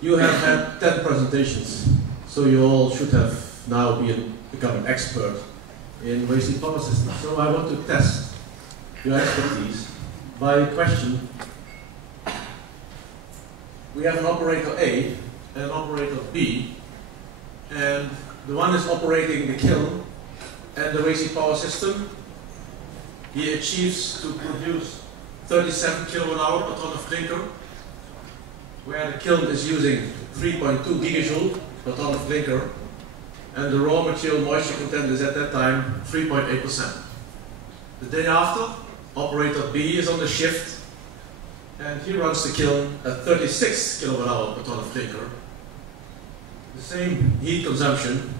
You have had 10 presentations, so you all should have now become an expert in waste heat power systems. So I want to test your expertise by a question. We have an operator A and an operator B, and the one is operating the kiln and the waste heat power system. He achieves to produce 37 kWh per ton of clinker, where the kiln is using 3.2 gigajoule per ton of clinker, and the raw material moisture content is at that time 3.8%. The day after, operator B is on the shift, and he runs the kiln at 36 kWh per ton of clinker. The same heat consumption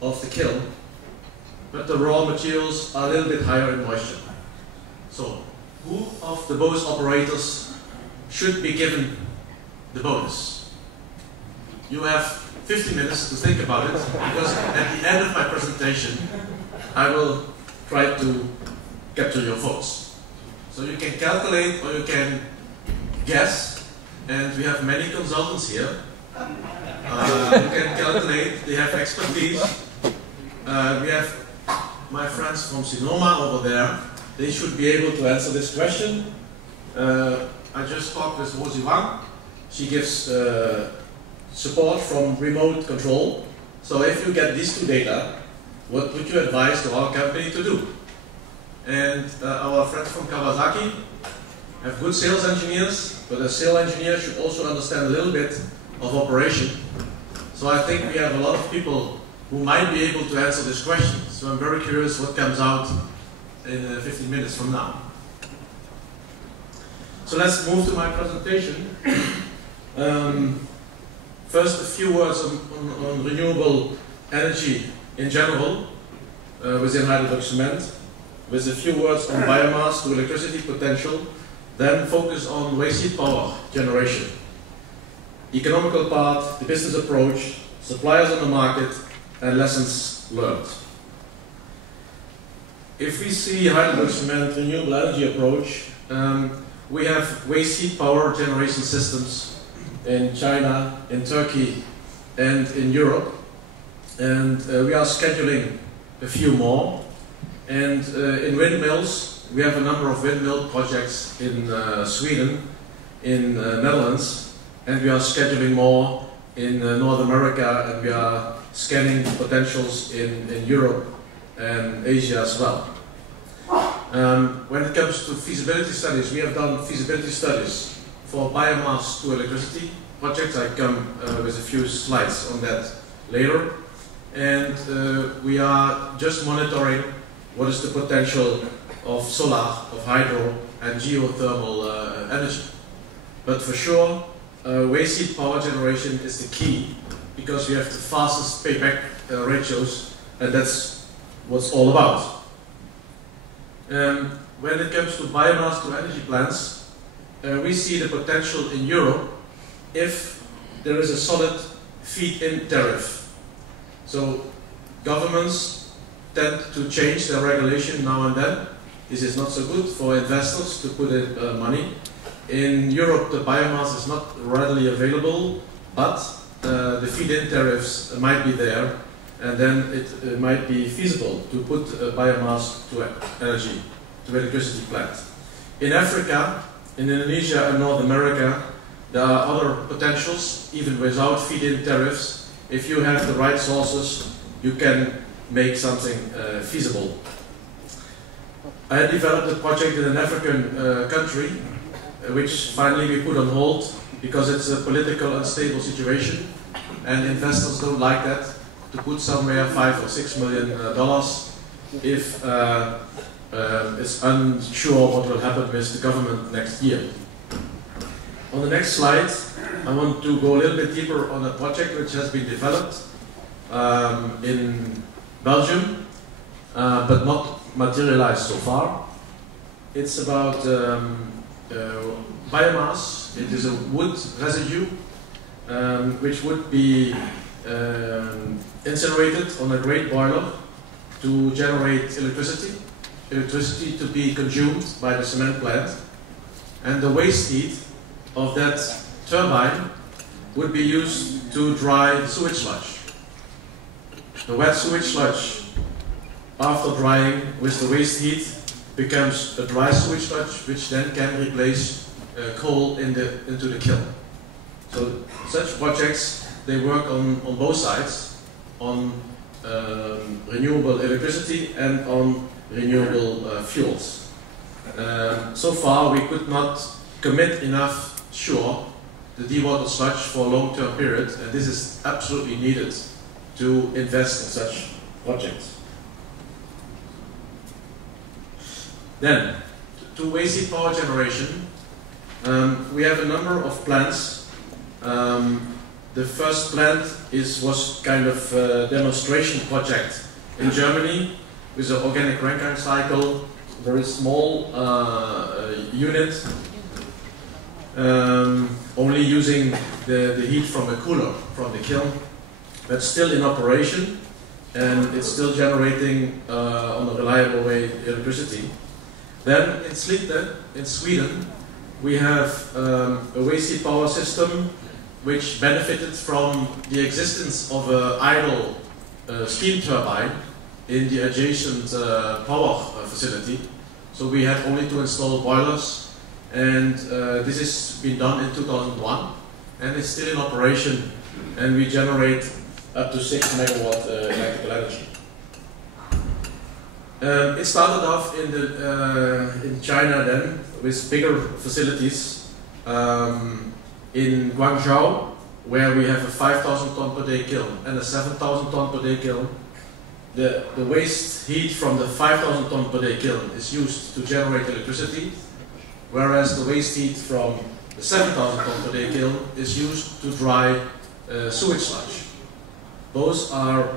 of the kiln, but the raw materials are a little bit higher in moisture. So, who of the both operators should be given the bonus? You have 50 minutes to think about it, because at the end of my presentation, I will try to capture your votes. So you can calculate or you can guess, and we have many consultants here. You can calculate, they have expertise. We have my friends from Sinoma over there. They should be able to answer this question. I just talked with Rosie Wang. She gives support from remote control. So if you get these two data, what would you advise to our company to do? And our friends from Kawasaki have good sales engineers, but a sales engineer should also understand a little bit of operation. So I think we have a lot of people who might be able to answer this question. So I'm very curious what comes out in 15 minutes from now. So let's move to my presentation. First, a few words on renewable energy in general within HeidelbergCement, with a few words on biomass to electricity potential, then focus on waste heat power generation. Economical part, the business approach, suppliers on the market, and lessons learned. If we see HeidelbergCement renewable energy approach, we have waste heat power generation systems in China, in Turkey, and in Europe. And we are scheduling a few more. And in windmills, we have a number of windmill projects in Sweden, in Netherlands, and we are scheduling more in North America, and we are scanning potentials in Europe and Asia as well. When it comes to feasibility studies, we have done feasibility studies for biomass to electricity projects. I come with a few slides on that later. And we are just monitoring what is the potential of solar, of hydro, and geothermal energy. But for sure, waste heat power generation is the key, because we have the fastest payback ratios, and that's what's all about. When it comes to biomass to energy plants, we see the potential in Europe if there is a solid feed-in tariff. So governments tend to change their regulation now and then. This is not so good for investors to put in money. In Europe, the biomass is not readily available, but the feed-in tariffs might be there, and then it might be feasible to put biomass to energy, to electricity plant. In Africa, in Indonesia and North America, there are other potentials, even without feed-in tariffs. If you have the right sources, you can make something feasible. I developed a project in an African country, which finally we put on hold because it's a political unstable situation, and investors don't like that, to put somewhere $5 or $6 million if it's unsure what will happen with the government next year. On the next slide, I want to go a little bit deeper on a project which has been developed in Belgium, but not materialized so far. It's about biomass. It is a wood residue which would be incinerated on a great boiler to generate electricity to be consumed by the cement plant, and the waste heat of that turbine would be used to dry sewage sludge. The wet sewage sludge, after drying with the waste heat, becomes a dry sewage sludge, which then can replace coal into the kiln. So such projects, they work on both sides, on renewable electricity and on renewable fuels. So far, we could not commit enough sure the dewatered sludge for a long-term period, and this is absolutely needed to invest in such projects. Then, to waste heat power generation, we have a number of plants. The first plant was kind of a demonstration project in Germany with an organic Rankine cycle, very small unit, only using the heat from a cooler from the kiln, but still in operation, and it's still generating on a reliable way electricity. Then in Slite, in Sweden, we have a waste heat power system which benefited from the existence of an idle steam turbine in the adjacent power facility. So we had only to install boilers, and this has been done in 2001, and it's still in operation, and we generate up to 6 megawatt electrical energy. It started off in China then with bigger facilities in Guangzhou, where we have a 5,000 ton per day kiln and a 7,000 ton per day kiln. The waste heat from the 5,000 ton per day kiln is used to generate electricity, whereas the waste heat from the 7,000 ton per day kiln is used to dry sewage sludge. Both are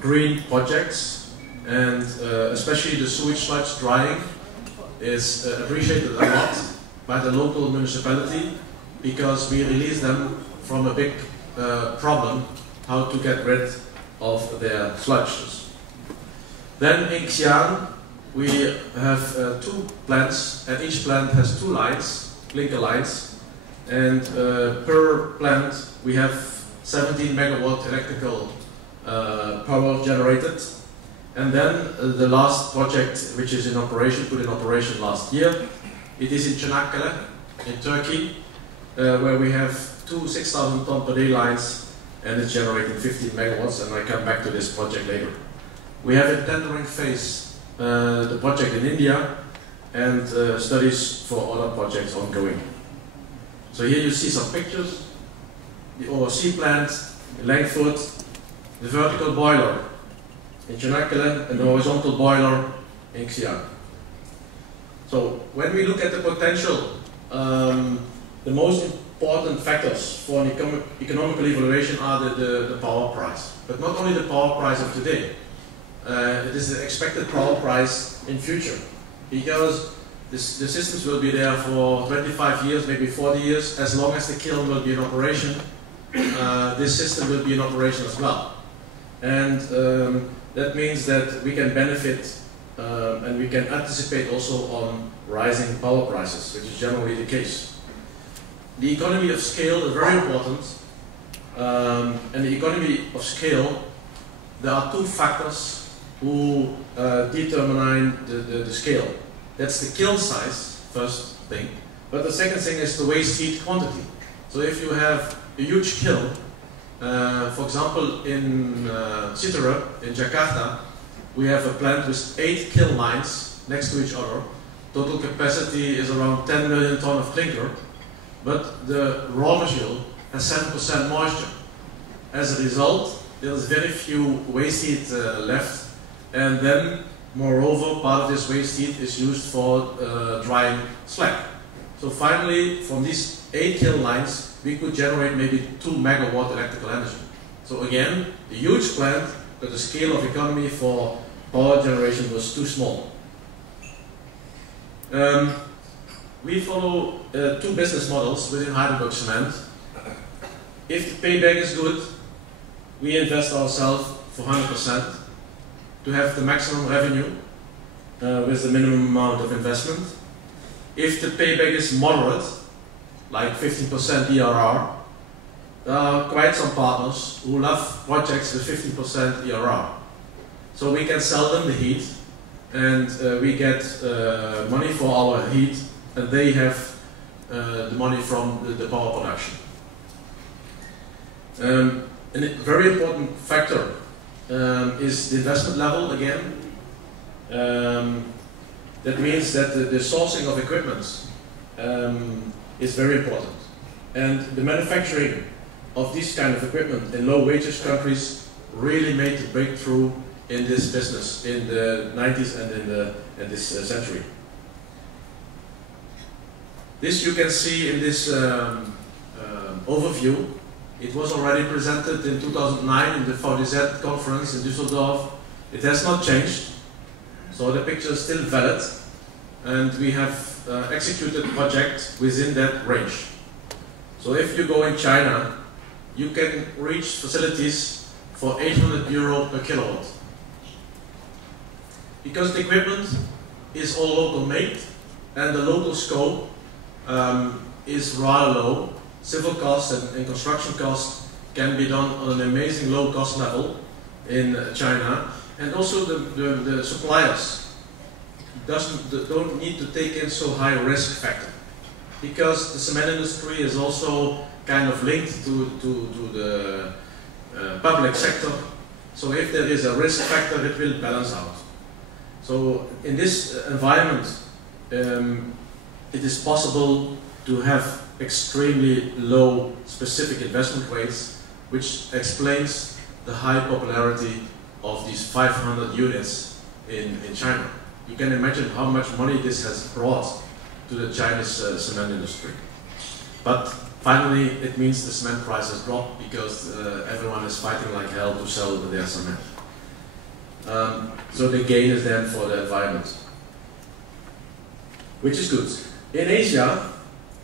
green projects, and especially the sewage sludge drying is appreciated a lot by the local municipality, because we release them from a big problem how to get rid of their sludges. Then in Xi'an we have 2 plants, and each plant has 2 lines, clinker lines, and per plant we have 17 megawatt electrical power generated. And then the last project, which is in operation, put in operation last year, it is in Çanakkale in Turkey, where we have 2 6,000 ton per day lines, and it's generating 15 megawatts, and I come back to this project later. We have in tendering phase the project in India, and studies for other projects ongoing. So here you see some pictures. The ORC plant in Langford, the vertical boiler in Çanakkale, and the horizontal boiler in Xi'an. So when we look at the potential, the most important factors for an economical evaluation are the power price. But not only the power price of today, it is the expected power price in future, because the systems will be there for 25 years, maybe 40 years. As long as the kiln will be in operation, this system will be in operation as well. And that means that we can benefit and we can anticipate also on rising power prices, which is generally the case. The economy of scale is very important, and the economy of scale, there are 2 factors who determine the scale. That's the kiln size, first thing, but the second thing is the waste heat quantity. So if you have a huge kiln, for example in Citerup in Jakarta, we have a plant with 8 kiln lines next to each other. Total capacity is around 10 million ton of clinker, but the raw material has 7% moisture. As a result, there is very few waste heat left, and then moreover part of this waste heat is used for drying slag. So finally, from these 8 kiln lines, we could generate maybe 2 megawatt electrical energy. So again, a huge plant, but the scale of economy for power generation was too small. We follow 2 business models within HeidelbergCement. If the payback is good, we invest ourselves for 100% to have the maximum revenue with the minimum amount of investment. If the payback is moderate, like 15% ERR. There are quite some partners who love projects with 15% ERR. So we can sell them the heat, and we get money for our heat, and they have the money from the power production. And a very important factor is the investment level again. That means that the sourcing of equipment is very important. And the manufacturing of this kind of equipment in low wages countries really made the breakthrough in this business in the 90s and in this century. This you can see in this overview. It was already presented in 2009 in the VDZ conference in Düsseldorf. It has not changed, so the picture is still valid, and we have executed projects within that range. So if you go in China, you can reach facilities for 800 euro per kilowatt. Because the equipment is all local made and the local scope is rather low, civil costs and construction costs can be done on an amazing low cost level in China. And also the suppliers don't need to take in so high risk factor, because the cement industry is also kind of linked to the public sector. So if there is a risk factor, it will balance out. So in this environment, it is possible to have extremely low specific investment rates, which explains the high popularity of these 500 units in China. You can imagine how much money this has brought to the Chinese cement industry. But finally, it means the cement price has dropped because everyone is fighting like hell to sell their cement. So the gain is then for the environment, which is good. In Asia,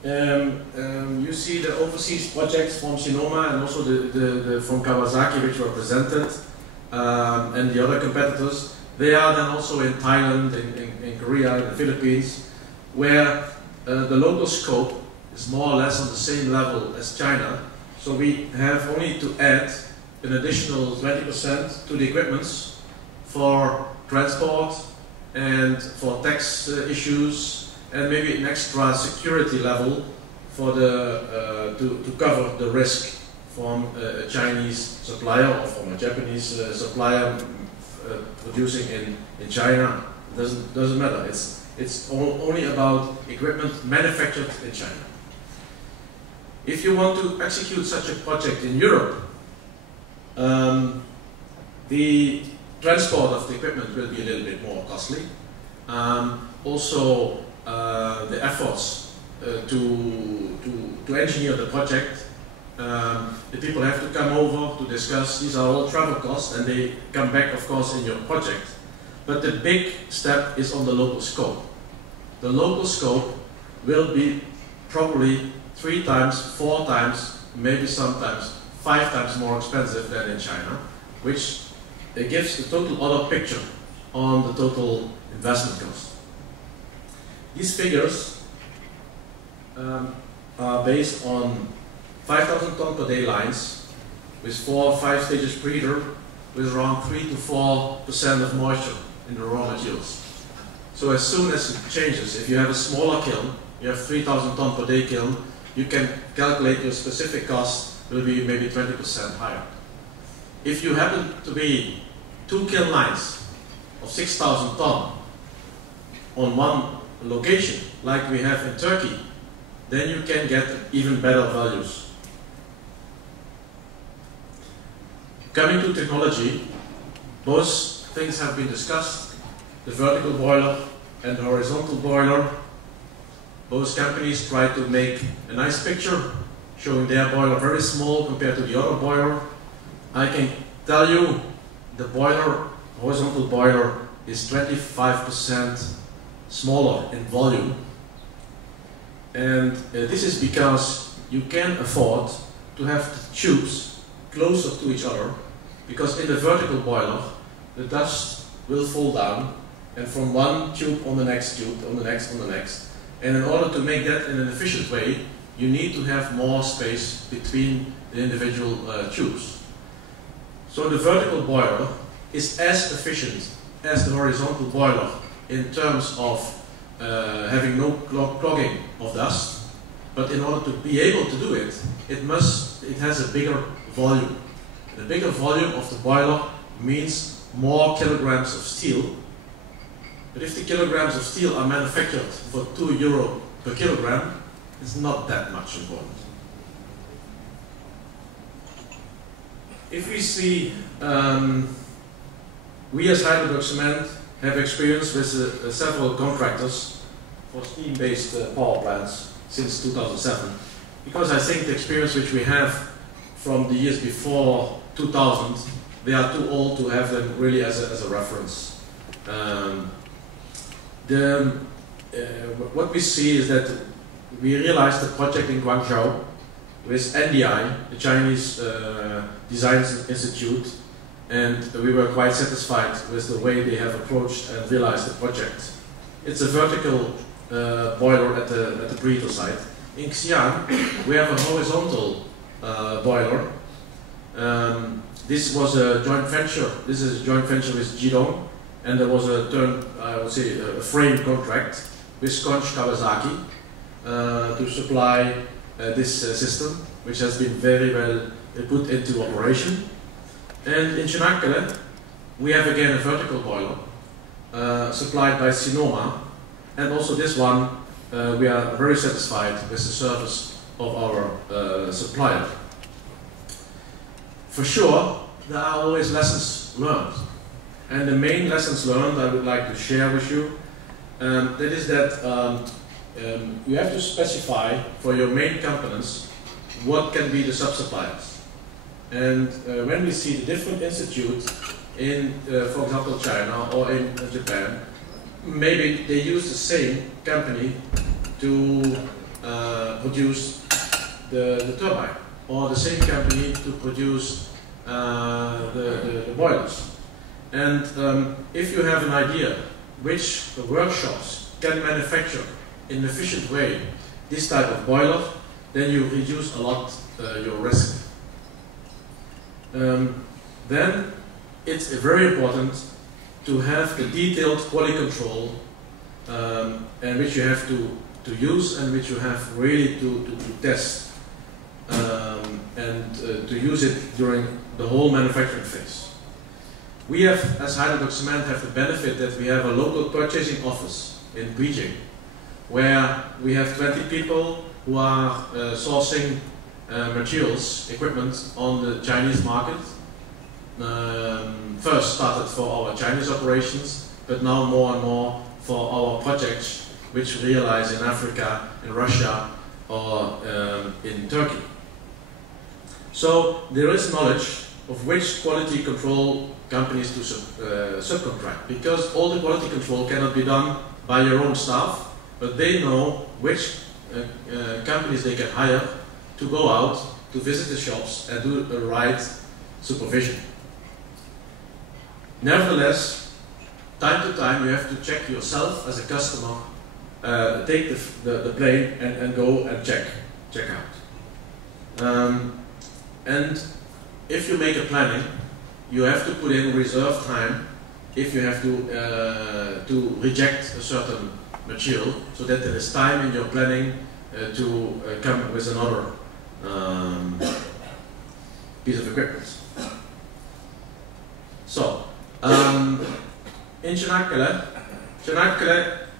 you see the overseas projects from Sinoma and also the from Kawasaki, which were presented, and the other competitors. They are then also in Thailand, in Korea, in the Philippines, where the local scope is more or less on the same level as China. So we have only to add an additional 20% to the equipments for transport and for tax issues, and maybe an extra security level for the to cover the risk from a Chinese supplier or from a Japanese supplier producing in China. Doesn't matter. It's only about equipment manufactured in China. If you want to execute such a project in Europe, the transport of the equipment will be a little bit more costly. Also, the efforts to engineer the project, the people have to come over to discuss. These are all travel costs, and they come back, of course, in your project. But the big step is on the local scope. The local scope will be probably 3 times, 4 times, maybe sometimes 5 times more expensive than in China, which gives the total other picture on the total investment cost. These figures are based on 5,000 ton per day lines with 4 or 5 stages preheater with around 3 to 4% of moisture in the raw materials. So as soon as it changes, if you have a smaller kiln, you have 3,000 ton per day kiln, you can calculate your specific cost will be maybe 20% higher. If you happen to be 2 kiln lines of 6,000 ton on one location, like we have in Turkey, then you can get even better values. Coming to technology, both things have been discussed, the vertical boiler and the horizontal boiler. Both companies try to make a nice picture showing their boiler very small compared to the other boiler. I can tell you the horizontal boiler is 25% smaller in volume. And this is because you can afford to have the tubes closer to each other, because in the vertical boiler the dust will fall down, and from one tube on the next tube, on the next, on the next. And in order to make that in an efficient way, you need to have more space between the individual tubes. So the vertical boiler is as efficient as the horizontal boiler in terms of having no clogging of dust, but in order to be able to do it, it has a bigger volume. The bigger volume of the boiler means more kilograms of steel. But if the kilograms of steel are manufactured for €2 per kilogram, it's not that much important. If we see, we as HeidelbergCement have experience with several contractors for steam-based power plants since 2007, because I think the experience which we have from the years before 2000, they are too old to have them really as a reference. What we see is that we realized the project in Guangzhou with NDI, the Chinese Design Institute, and we were quite satisfied with the way they have approached and realized the project. It's a vertical boiler at the breeder site. In Xi'an, we have a horizontal boiler. This was a joint venture. This is a joint venture with Jidong, and there was a frame contract with Konch Kawasaki to supply this system, which has been very well put into operation. And in Çanakkale, we have again a vertical boiler supplied by Sinoma, and also this one we are very satisfied with the service of our supplier. For sure, there are always lessons learned, and the main lessons learned I would like to share with you. That is that you have to specify for your main components what can be the sub-suppliers. And when we see the different institutes in, for example, China or in Japan, maybe they use the same company to produce the turbine, or the same company to produce the boilers. And if you have an idea which workshops can manufacture in an efficient way this type of boiler, then you reduce a lot your risk. Then it's very important to have the detailed quality control, and which you have to use and which you have really to test and to use it during the whole manufacturing phase. We have, as HeidelbergCement, have the benefit that we have a local purchasing office in Beijing, where we have 20 people who are sourcing materials, equipment on the Chinese market. First started for our Chinese operations, but now more and more for our projects which we realize in Africa, in Russia, or in Turkey. So there is knowledge of which quality control companies to subcontract, because all the quality control cannot be done by your own staff, but they know which companies they can hire to go out to visit the shops and do the right supervision. Nevertheless, time to time you have to check yourself as a customer, take the plane and go and check out. And if you make a planning, you have to put in reserve time if you have to reject a certain material, so that there is time in your planning to come with another piece of equipment. So, in Çanakkale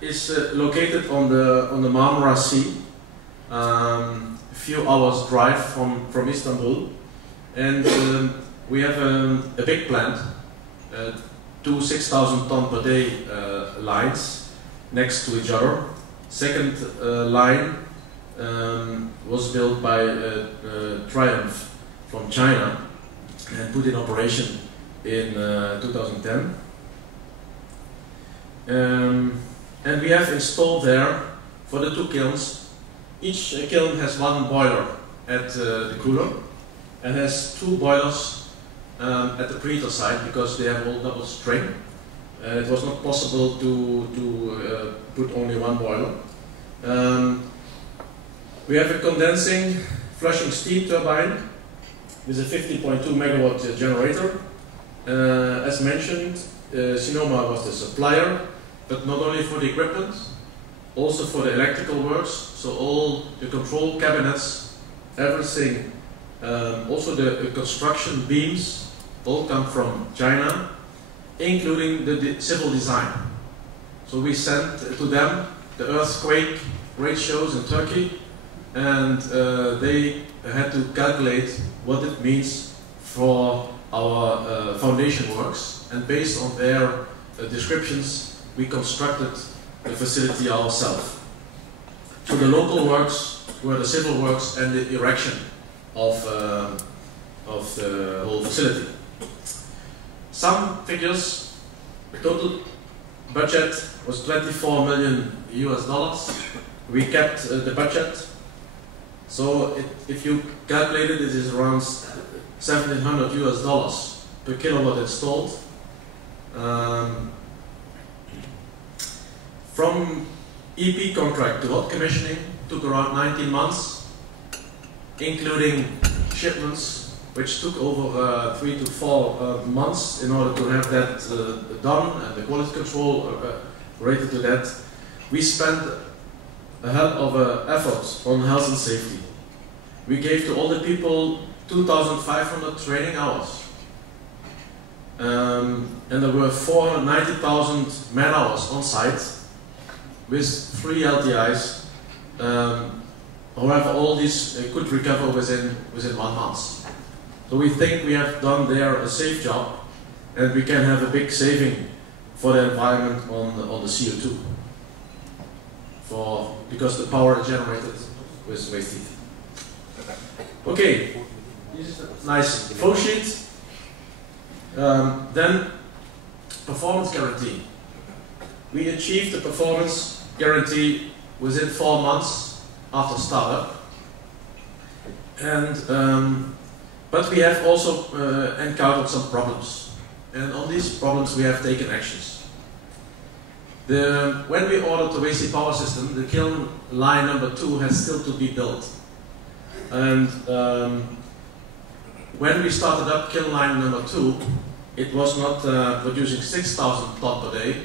is located on the Marmara Sea, a few hours drive from Istanbul, and we have a big plant, two 6,000 ton per day lines next to each other. Second line was built by Triumph from China and put in operation in 2010. And we have installed there, for the two kilns, each kiln has one boiler at the cooler and has two boilers at the breeder side, because they have all double string. It was not possible to put only one boiler. We have a condensing flushing steam turbine with a 50.2 megawatt generator. As mentioned, Sinoma was the supplier, but not only for the equipment, also for the electrical works, so all the control cabinets, everything, also the construction beams, all come from China, including the civil design. So we sent to them the earthquake ratios in Turkey, and they had to calculate what it means for our foundation works, and based on their descriptions, we constructed the facility ourselves. So the local works were the civil works and the erection of the whole facility. Some figures: the total budget was 24 million US dollars. We kept the budget. So if you calculate it, it is around 1,700 US dollars per kilowatt installed. From EP contract to hot commissioning took around 19 months, including shipments, which took over 3 to 4 months in order to have that done, and the quality control related to that. We spent a hell of an effort on health and safety. We gave to all the people 2,500 training hours. And there were 490,000 man hours on site with 3 LTIs. However, all this could recover within 1 month. So we think we have done there a safe job, and we can have a big saving for the environment on the CO2. Because the power is generated with waste heat. Okay, this is a nice flow sheet. Then, performance guarantee. We achieved the performance guarantee within 4 months after startup. And, but we have also encountered some problems. And on these problems we have taken actions. When we ordered the waste heat power system, the kiln line number 2 has still to be built. And when we started up kiln line number 2, it was not producing 6,000 tons per day,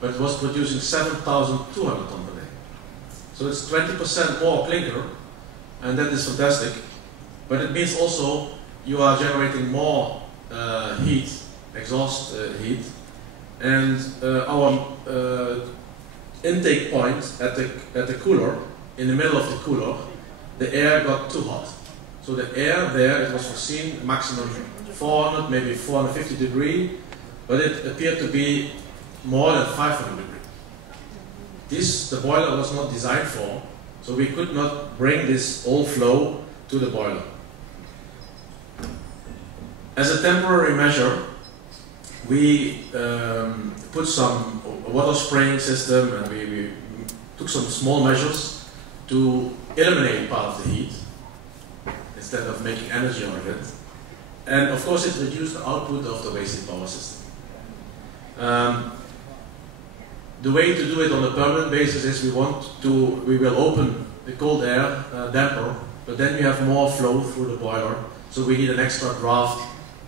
but it was producing 7,200 tons per day. So it's 20% more clinker, and that is fantastic. But it means also you are generating more heat, exhaust heat, and our intake point at the cooler, in the middle of the cooler, the air got too hot. So the air there, it was foreseen maximum 400, maybe 450 degrees, but it appeared to be more than 500 degrees. This the boiler was not designed for, so we could not bring this all flow to the boiler. As a temporary measure, we put some water spraying system, and we took some small measures to eliminate part of the heat instead of making energy out of it. And of course it reduced the output of the waste heat power system. The way to do it on a permanent basis is we will open the cold air damper, but then we have more flow through the boiler, so we need an extra draft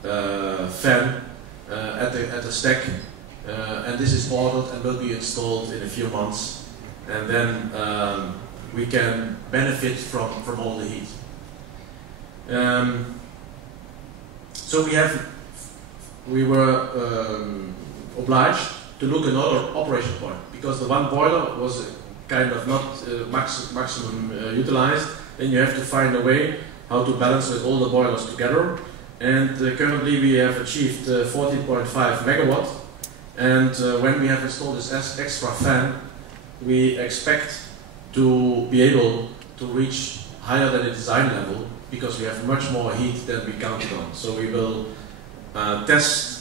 fan at the stack, and this is ordered and will be installed in a few months, and then we can benefit from all the heat. So we were obliged to look another operation point, because the one boiler was kind of not maximum utilized. Then you have to find a way how to balance with all the boilers together. And currently we have achieved 14.5 megawatt. And when we have installed this extra fan, we expect to be able to reach higher than the design level, because we have much more heat than we counted on. So we will test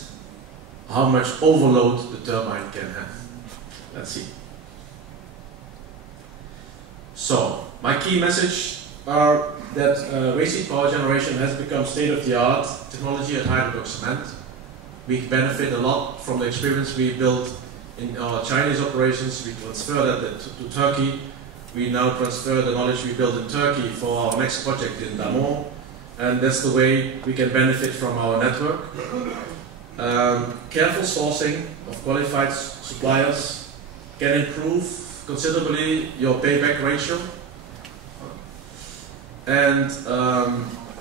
how much overload the turbine can have. Let's see. So, my key message are that waste heat power generation has become state-of-the-art technology at HeidelbergCement. We benefit a lot from the experience we built in our Chinese operations. We transfer that to Turkey. We now transfer the knowledge we built in Turkey for our next project in Damon, and that's the way we can benefit from our network. Careful sourcing of qualified suppliers can improve considerably your payback ratio, and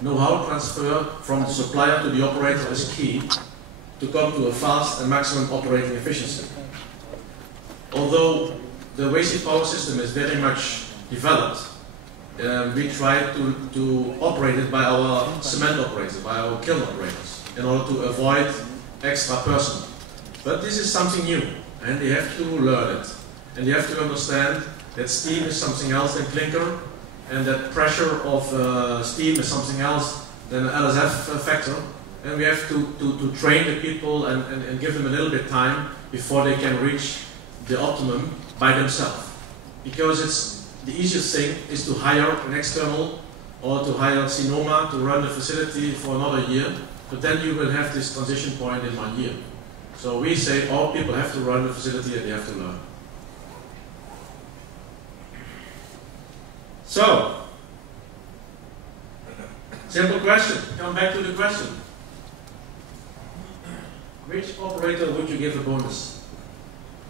know-how transfer from the supplier to the operator is key to come to a fast and maximum operating efficiency. Although the waste power system is very much developed, we try to operate it by our cement operators, by our kiln operators, in order to avoid extra personnel. But this is something new, and they have to learn it. And they have to understand that steam is something else than clinker, and that pressure of steam is something else than an LSF factor. And we have to train the people and give them a little bit time before they can reach the optimum by themselves. Because it's the easiest thing is to hire an external or to hire Sinoma to run the facility for another year, but then you will have this transition point in 1 year. So we say all people have to run the facility and they have to learn. So, simple question. Come back to the question. Which operator would you give a bonus?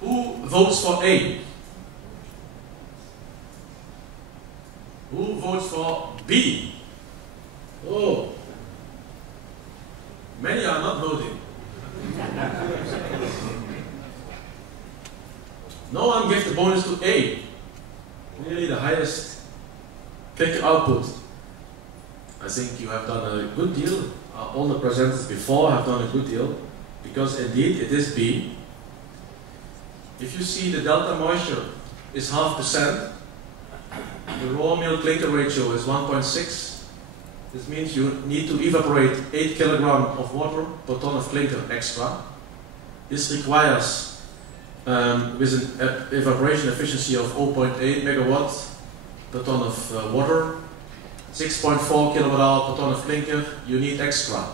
Who votes for A? Who votes for B? Oh, many are not voting. No one gives the bonus to A. Really the highest click output. I think you have done a good deal. All the presenters before have done a good deal, because indeed it is B. If you see the delta moisture is 0.5%, the raw meal clinker ratio is 1.6. This means you need to evaporate 8 kilograms of water per ton of clinker extra. This requires, with an evaporation efficiency of 0.8 megawatts per ton of water, 6.4 kilowatt hour per ton of clinker, you need extra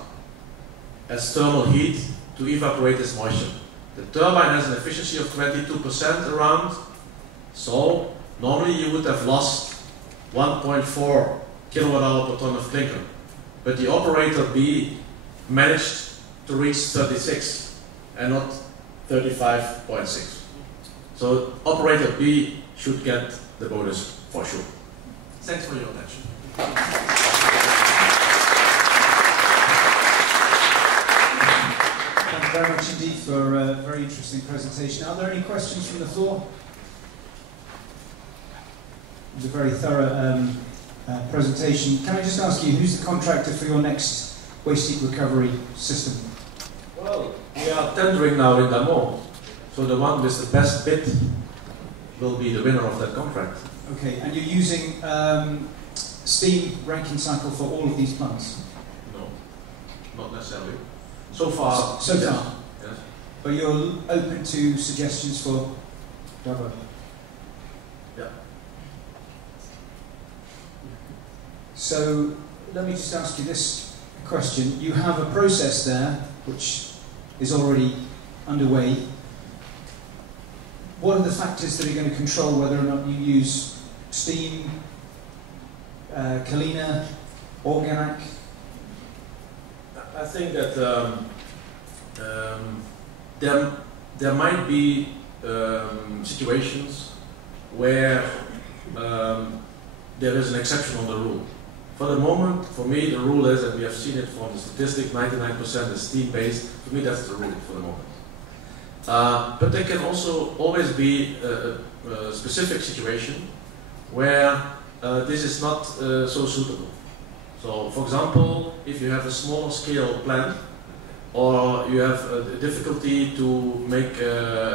as thermal heat to evaporate this moisture. The turbine has an efficiency of 22% around, so normally you would have lost 1.4 kilowatt hour per ton of clinker. But the operator B managed to reach 36 and not 35.6. So operator B should get the bonus for sure. Thanks for your attention. Thank you very much indeed for a very interesting presentation. Are there any questions from the floor? It was a very thorough presentation. Can I just ask you, who's the contractor for your next waste heat recovery system? Well, we are tendering now in Damon, so the one with the best bid will be the winner of that contract. Okay, and you're using steam ranking cycle for all of these plants? No, not necessarily. So far. So yes. far? Yes. But you're open to suggestions for Davo? Yeah. So let me just ask you this question. You have a process there which is already underway. What are the factors that are going to control whether or not you use steam, Kalina, organic? I think that there might be situations where there is an exception on the rule. For the moment, for me, the rule is, and we have seen it from the statistic, 99% is steam-based. For me, that's the rule for the moment. But there can also always be a specific situation where this is not so suitable. So, for example, if you have a smaller scale plant, or you have a difficulty to make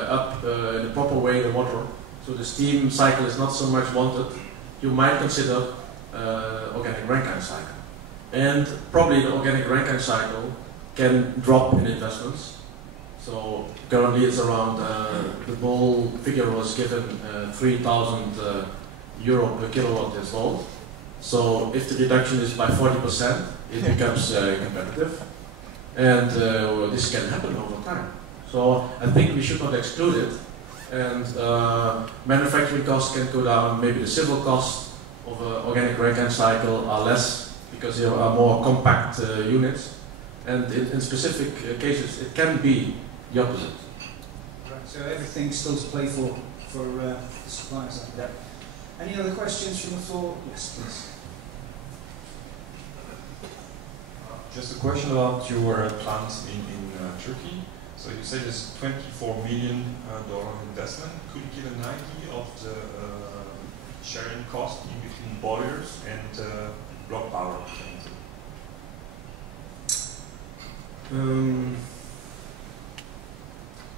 up in a proper way the water, so the steam cycle is not so much wanted, you might consider organic Rankine cycle. And probably the organic Rankine cycle can drop in investments. So currently it's around, the whole figure was given 3,000 euro per kilowatt installed. So if the reduction is by 40%, it becomes competitive. And this can happen over time. So I think we should not exclude it. and manufacturing costs can go down. Maybe the civil costs of an organic rankine cycle are less because there are more compact units, and in specific cases it can be the opposite. Right, so everything's still to play for the suppliers. Yeah. Any other questions from the floor? Yes, please. Just a question about your plant in Turkey. So you say there's $24 million investment. Could you give an idea of the sharing cost in between boilers and block power?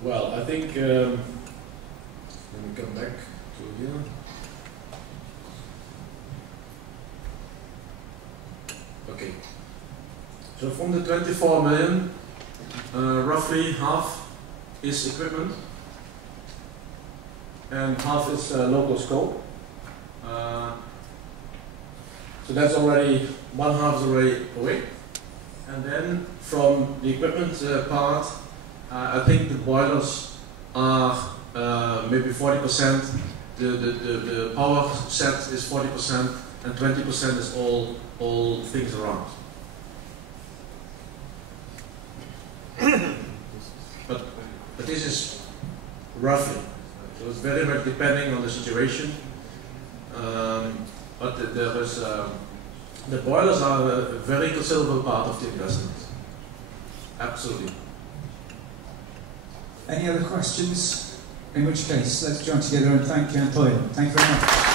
Well, I think, let me come back to here. Okay. So from the 24 million, roughly half is equipment and half is local scope. So that's already, one half is already away. And then from the equipment part, I think the boilers are maybe 40%, the power set is 40% and 20% is all things around. But this is roughly, so it's very much depending on the situation. But the boilers are a very considerable part of the investment. Absolutely. Any other questions? In which case, let's join together and thank Jan Theulen. Thank you very much.